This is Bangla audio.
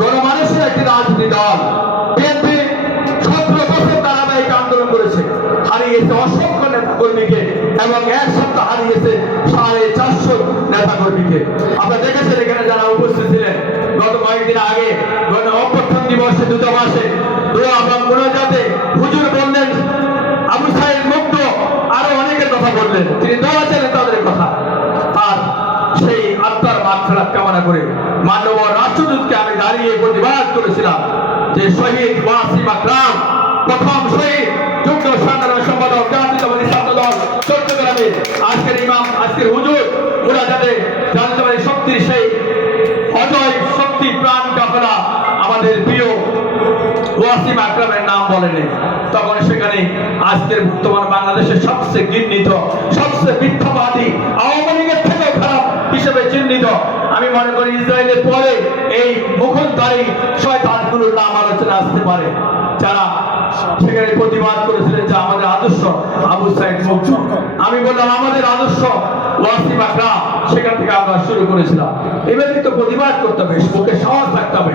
গণমানুষের একটি রাজনীতি দল। বিএনপি 17 বছর ধারাবাহিক আন্দোলন করেছে, হারিয়েছে অসংখ্য নেতা কর্মীকে এবং এক সপ্তাহ হারিয়েছে 450 নেতা কর্মীকে। আপনারা দেখেছেন এখানে যারা উপস্থিত ছিলেন গত কয়েকদিন আগে গণ অভ্যুত্থান দিবসে দূতাবাসে দোয়া এবং মোনাজাতে হুজুর বললেন আবু সাইদ মুক্ত, আরো অনেকের কথা বললেন, তিনি দোয়া চাইলেন তাদের কথা। আর সেই আত্মার মাগফিরাত কামনা করে মাননীয় রাষ্ট্রদূতকে আমি দাঁড়িয়ে প্রতিবাদ করেছিলাম যে শহীদ ওয়াসিম আকরাম, প্রথম শহীদ যুগ্ম সাধারণ সম্পাদক জাতীয়তাবাদী ছাত্রদল চট্টগ্রামে, আজকের ইমাম, আজকের হুজুর মোনাজাতে জাতীয়তাবাদী শক্তির সেই অজয় শক্তি প্রাণ কাফেলা আমাদের প্রিয় ওয়াসিম আকরামের নাম বলেনি। তখন সেখানে আজকের বর্তমান বাংলাদেশের সবচেয়ে ঘৃণিত, সবচেয়ে মিথ্যাবাদী, আওয়ামী লীগের থেকেও খারাপ হিসেবে চিহ্নিত, আমি মনে করি ইসরায়েলের পরে এই মুখোশধারী শয়তানগুলোর নাম আলোচনা আসতে পারে, যারা সেখানে প্রতিবাদ করেছিলেন যে আমাদের আদর্শ আবু সাইদ মুক্ত। আমি বললাম আমাদের আদর্শ ওয়াসিম আকরাম, সেখান থেকে আমরা শুরু করেছিলাম। এবারে তো প্রতিবাদ করতে হবে, মুখে সাহস থাকতে হবে।